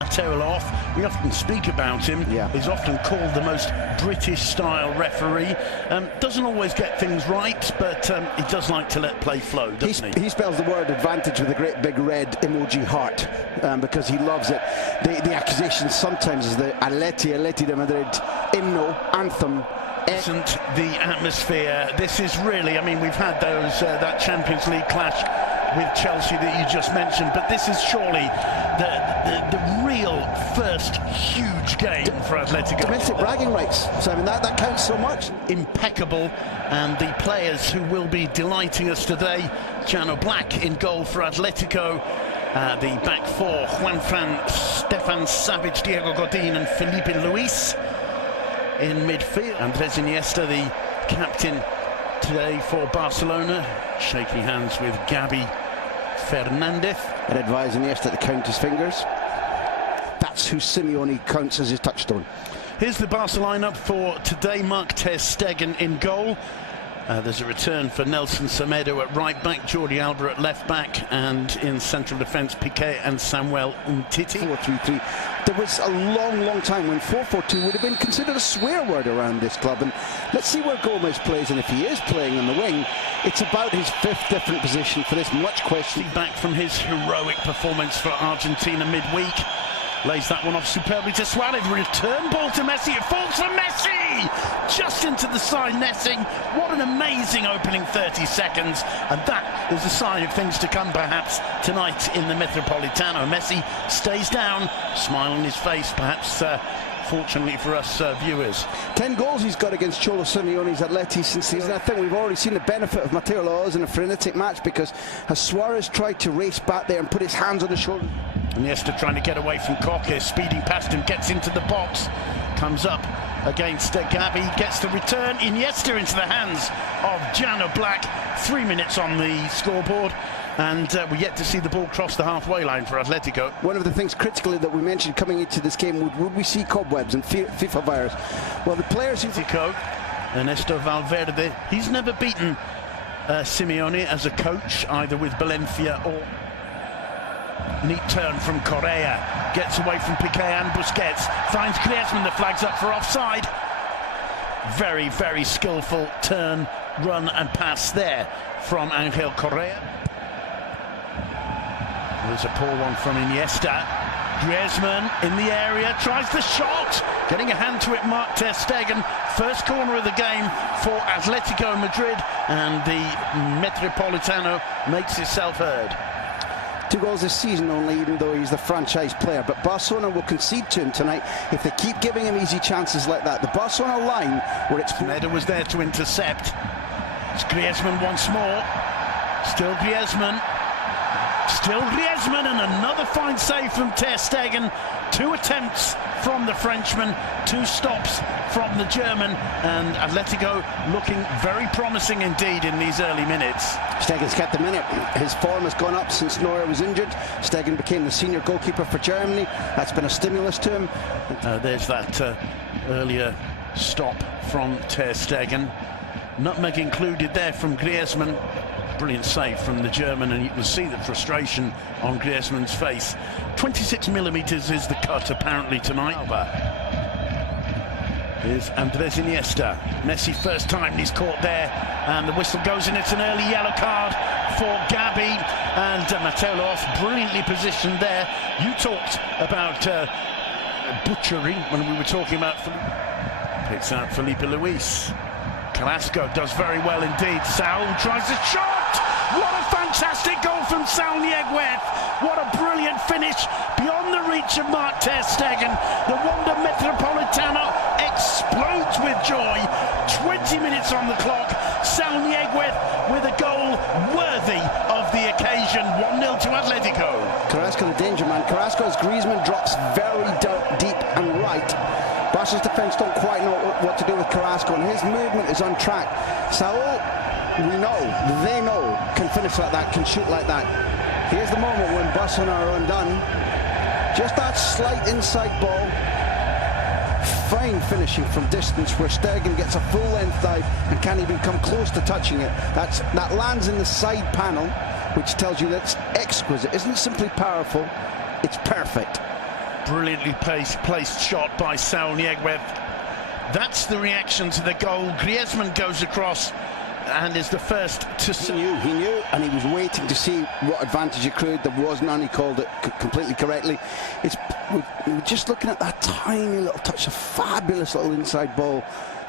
Off. We often speak about him. He's often called the most British-style referee. Doesn't always get things right, but he does like to let play flow, doesn't he? He spells the word advantage with a great big red emoji heart because he loves it. The accusation sometimes is the Atleti Madrid hymno, anthem. Isn't the atmosphere? This is really, I mean, we've had those that Champions League clash with Chelsea that you just mentioned, but this is surely the real first huge game for Atletico. Domestic bragging rights, Simon, that counts so much. Impeccable, and the players who will be delighting us today, Jan Oblak in goal for Atletico, the back four, Juanfran, Stefan Savic, Diego Godin and Felipe Luis in midfield. Andres Iniesta, the captain today for Barcelona, shaking hands with Gabi Fernandez. And advise Iniesta to count his fingers. That's who Simeone counts as his touchstone. Here's the Barca lineup for today. Marc ter Stegen in goal. There's a return for Nelson Semedo at right back, Jordi Alba at left back, and in central defence, Piqué and Samuel Umtiti. 4-3-3. There was a long time when 4-4-2 would have been considered a swear word around this club, and let's see where Gomez plays, and if he is playing on the wing, it's about his fifth different position for this much question. Back from his heroic performance for Argentina midweek. Lays that one off superbly to Suarez. Return ball to Messi. It falls for Messi! Just into the side netting. What an amazing opening 30 seconds. And that is a sign of things to come perhaps tonight in the Metropolitano. Messi stays down, smile on his face, perhaps fortunately for us viewers. 10 goals he's got against Cholo Simeone's Atleti since season. I think we've already seen the benefit of Mateo Laoz in a frenetic match, because as Suarez tried to race back there and put his hands on the shoulder. Iniesta trying to get away from Koke, speeding past him, gets into the box, comes up against Gabi, gets the return. Iniesta into the hands of Jan Oblak. 3 minutes on the scoreboard, and we're yet to see the ball cross the halfway line for Atletico. One of the things critically that we mentioned coming into this game, would we see cobwebs and FIFA virus? Well, the players who... Ernesto Valverde, he's never beaten Simeone as a coach, either with Valencia or... Neat turn from Correa, gets away from Piqué and Busquets, finds Griezmann, the flag's up for offside. Very, very skillful turn, run and pass there from Angel Correa. There's a poor one from Iniesta. Griezmann in the area, tries the shot, getting a hand to it, Marc ter Stegen. First corner of the game for Atletico Madrid, and the Metropolitano makes itself heard. 2 goals this season only, even though he's the franchise player. But Barcelona will concede to him tonight if they keep giving him easy chances like that. The Barcelona line, where it's... Meda was there to intercept. It's Griezmann once more. Still Griezmann. Still Griezmann, and another fine save from ter Stegen. 2 attempts from the Frenchman, 2 stops from the German, and Atletico looking very promising indeed in these early minutes. Stegen's kept the minute. His form has gone up since Neuer was injured. Stegen became the senior goalkeeper for Germany. That's been a stimulus to him. There's that earlier stop from ter Stegen. Nutmeg included there from Griezmann. Brilliant save from the German, and you can see the frustration on Griezmann's face. 26mm is the cut apparently tonight. Here's Andres Iniesta. Messi first time he's caught there, and the whistle goes, and it's an early yellow card for Gabi, and Mateo Laoz brilliantly positioned there. You talked about butchery when we were talking about picks out Felipe Luis. Carrasco does very well indeed. Saul tries a shot. What a fantastic goal from Saul Niguez. What a brilliant finish beyond the reach of Marc ter Stegen. The Wanda Metropolitano explodes with joy. 20 minutes on the clock. Saul Niguez with a goal worthy of the occasion. 1-0 to Atletico. Carrasco the danger man. Carrasco, as Griezmann drops very deep and right. Barca's defence don't quite know what to do with Carrasco, and his movement is on track. Saul, they know, can finish like that, can shoot like that. Here's the moment when Barcelona are undone. Just that slight inside ball. Fine finishing from distance, where Stegen gets a full-length dive and can't even come close to touching it. That lands in the side panel, which tells you that's exquisite. It isn't simply powerful, it's perfect. Brilliantly placed shot by Saul Niguez. That's the reaction to the goal. Griezmann goes across and is the first to... He knew, and he was waiting to see what advantage accrued. There was none. He called it completely correctly. We're just looking at that tiny little touch, a fabulous little inside ball,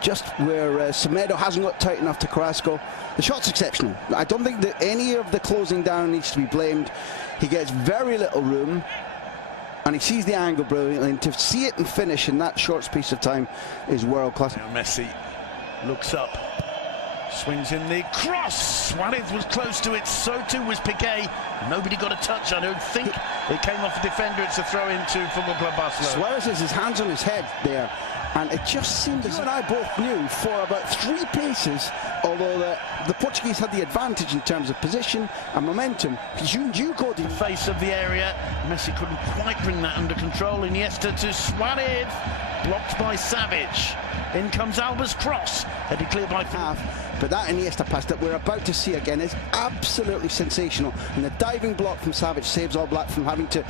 just where Semedo hasn't got tight enough to Carrasco. The shot's exceptional. I don't think that any of the closing down needs to be blamed. He gets very little room, and he sees the angle brilliantly, and to see it and finish in that short space of time is world class. Now Messi looks up, swings in the cross. Suarez was close to it, so too was Piqué. Nobody got a touch. I don't think it came off the defender. It's a throw into Football Club Barcelona. Suarez has his hands on his head there, and it just seemed as you and I both knew for about 3 paces, although the Portuguese had the advantage in terms of position and momentum. You go to the face of the area. Messi couldn't quite bring that under control. Iniesta to Suarez, blocked by Savage. In comes Alba's cross, headed clear by half. But that Iniesta pass that we're about to see again is absolutely sensational. And the diving block from Savage saves Oblak from having to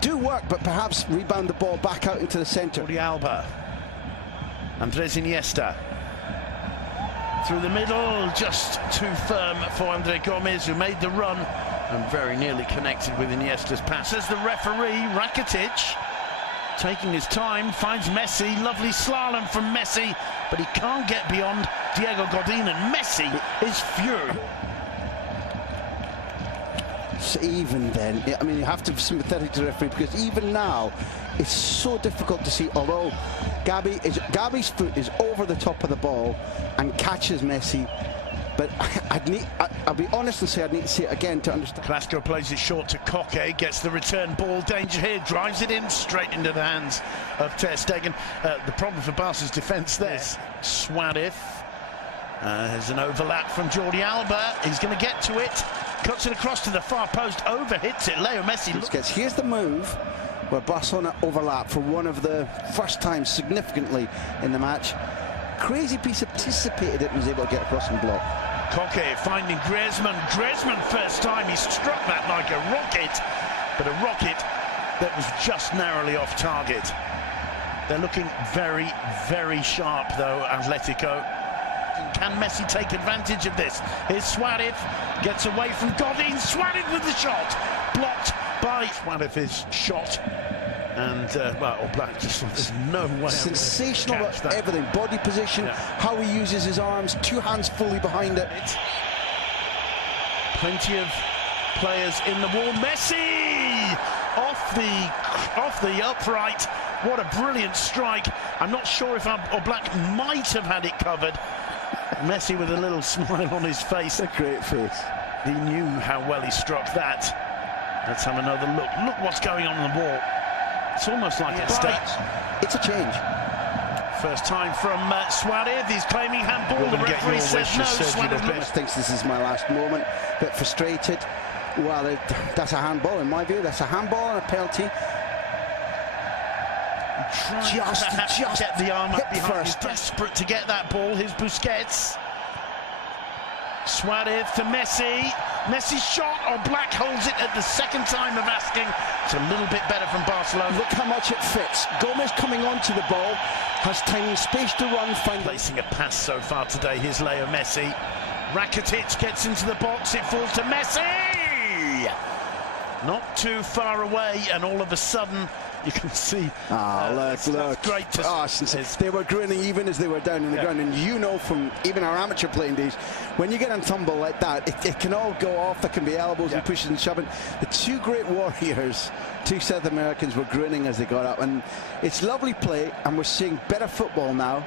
do work, but perhaps rebound the ball back out into the centre. Jordi Alba, Andres Iniesta. Through the middle, just too firm for Andre Gomez, who made the run and very nearly connected with Iniesta's pass. As the referee, Rakitic, taking his time, finds Messi. Lovely slalom from Messi, but he can't get beyond Diego Godin, and Messi is furious. So even then, I mean, you have to be sympathetic to the referee, because even now it's so difficult to see. Although Gabi's foot is over the top of the ball and catches Messi, but I'll be honest and say I'd need to see it again to understand. Carrasco plays it short to Koke, gets the return ball, danger here, drives it in straight into the hands of Ter Stegen. The problem for Barca's defence there. Suarez has an overlap from Jordi Alba. He's going to get to it, cuts it across to the far post, over hits it. Leo Messi. Here's the move where Barcelona overlap for one of the first times significantly in the match. Crazy piece, anticipated it and was able to get across and block. Koke finding Griezmann. Griezmann first time, he struck that like a rocket, but a rocket that was just narrowly off target. They're looking very, very sharp though, Atletico. Can Messi take advantage of this? Here's Suarez, gets away from Godin. Suarez with the shot, blocked by Suarez's shot. And well, Oblak just, there's no way. Sensational about everything, body position, how he uses his arms, 2 hands fully behind it. Plenty of players in the wall. Messi off the upright. What a brilliant strike. I'm not sure if Oblak might have had it covered. Messi with a little smile on his face. A great face. He knew how well he struck that. Let's have another look. Look what's going on the wall. It's almost like a state. It's a change. First time from Suarez. He's claiming handball. The referee says no. Suarez thinks this is my last moment. A bit frustrated. Well, that's a handball in my view. That's a handball and a penalty. Just get the arm up behind. First. He's desperate to get that ball. Here's Busquets. Suarez to Messi. Messi shot. Oblak holds it at the second time of asking. It's a little bit better from Barcelona. Look how much it fits. Gomez coming onto the ball, has time and space to run. Placing a pass so far today. Here's Leo Messi. Rakitic gets into the box. It falls to Messi. Not too far away, and all of a sudden you can see. Look. Great to see. They were grinning even as they were down in the ground, and you know from even our amateur playing days, when you get on tumble like that, it can all go off. There can be elbows and pushes and shoving. The 2 great warriors, 2 South Americans, were grinning as they got up, and it's lovely play, and we're seeing better football now,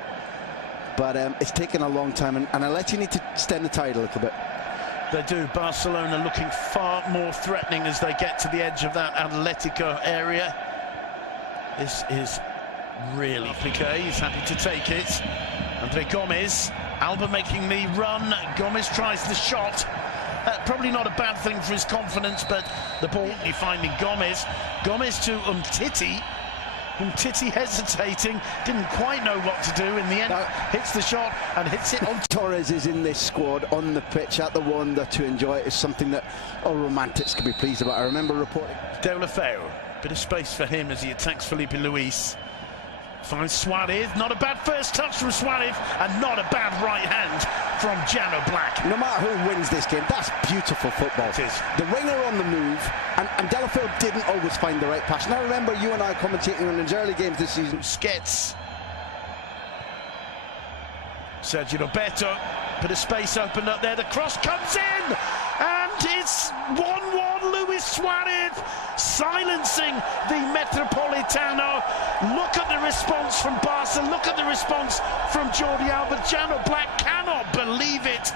but it's taken a long time, and Atleti need to stem the tide a little bit. They do. Barcelona looking far more threatening as they get to the edge of that Atletico area. This is really Piqué. He's happy to take it. Andre Gomez. Alba making the run. Gomez tries the shot. Probably not a bad thing for his confidence, but the ball finding Gomez. Gomez to Umtiti. Umtiti hesitating, didn't quite know what to do. In the end, hits the shot and hits it on. Torres is in this squad on the pitch at the Wanda to enjoy it is something that all romantics can be pleased about. I remember reporting. Deulofeu. Bit of space for him as he attacks Felipe Luis. Finds Suarez. Not a bad first touch from Suarez, and not a bad right hand from Jan Oblak. No matter who wins this game, that's beautiful football. It is. The winger on the move, and Delafield didn't always find the right pass. Now remember, you and I commentating on his early games this season. Skets. Sergi Roberto. Bit of space opened up there. The cross comes in, and it's 1-1. Luis Suarez silencing the Metropolitano. Look at the response from Barca. Look at the response from Jordi Alba. Jan Oblak cannot believe it.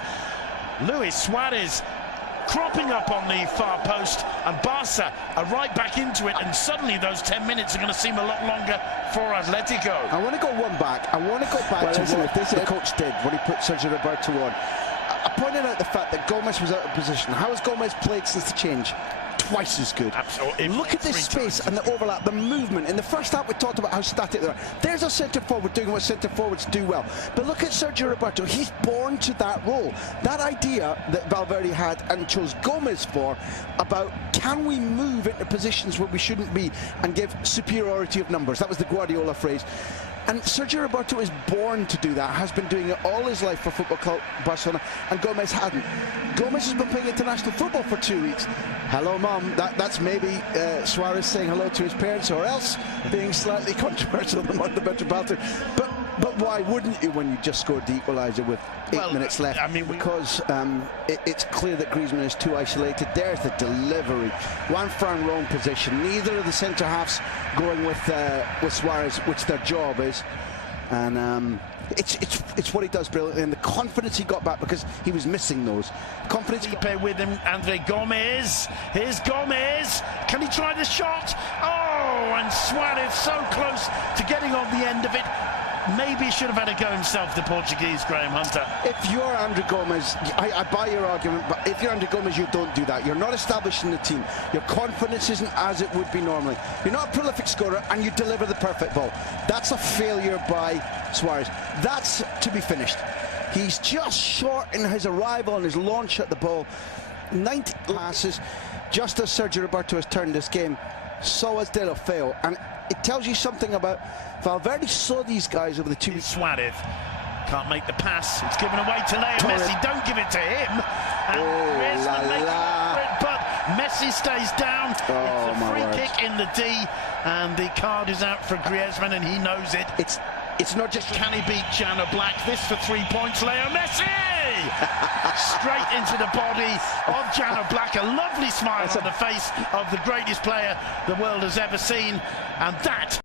Luis Suarez cropping up on the far post, and Barca are right back into it, and suddenly those 10 minutes are going to seem a lot longer for Atletico. I want to go one back. I want to go back to what the coach did when he put Sergi Roberto on. I pointed out the fact that Gomez was out of position. How has Gomez played since the change? Twice as good. Absolutely. Look at this space and the overlap, the movement. In the first half, we talked about how static they are. There's a centre forward doing what centre forwards do well. But look at Sergio Roberto. He's born to that role. That idea that Valverde had and chose Gomez for about can we move into positions where we shouldn't be and give superiority of numbers. That was the Guardiola phrase. And Sergio Roberto is born to do that, has been doing it all his life for Football Club Barcelona, and Gomez hadn't. Gomez has been playing international football for 2 weeks. Hello, Mum. That's maybe Suarez saying hello to his parents, or else being slightly controversial among the Metropolitan. But why wouldn't you when you just scored the equaliser with 8 minutes left? I mean, because it's clear that Griezmann is too isolated. There's the delivery. One front wrong position. Neither of the centre halves going with Suarez, which their job is. And it's what he does brilliantly, and the confidence he got back because he was missing those. Confidence. Felipe with him, Andre Gomez. Here's Gomez. Can he try the shot? Oh, and Suarez so close to getting on the end of it. Maybe he should have had a go himself, the Portuguese, Graham Hunter. If you're Andre Gomez, I buy your argument, but if you're Andre Gomez, you don't do that. You're not establishing the team. Your confidence isn't as it would be normally. You're not a prolific scorer, and you deliver the perfect ball. That's a failure by Suarez. That's to be finished. He's just short in his arrival and his launch at the ball. 90 passes, just as Sergio Roberto has turned this game, so has De La Feo. And it tells you something about Valverde saw these guys over the 2 weeks. Suarez can't make the pass. It's given away to Leo Messi. Don't give it to him. And Griezmann makes it, but Messi stays down. It's a free kick in the D, and the card is out for Griezmann, and he knows it. It's not just can he beat Jan Oblak? This for 3 points. Leo Messi straight into the body of Jan Oblak. A lovely smile on the face of the greatest player the world has ever seen, and that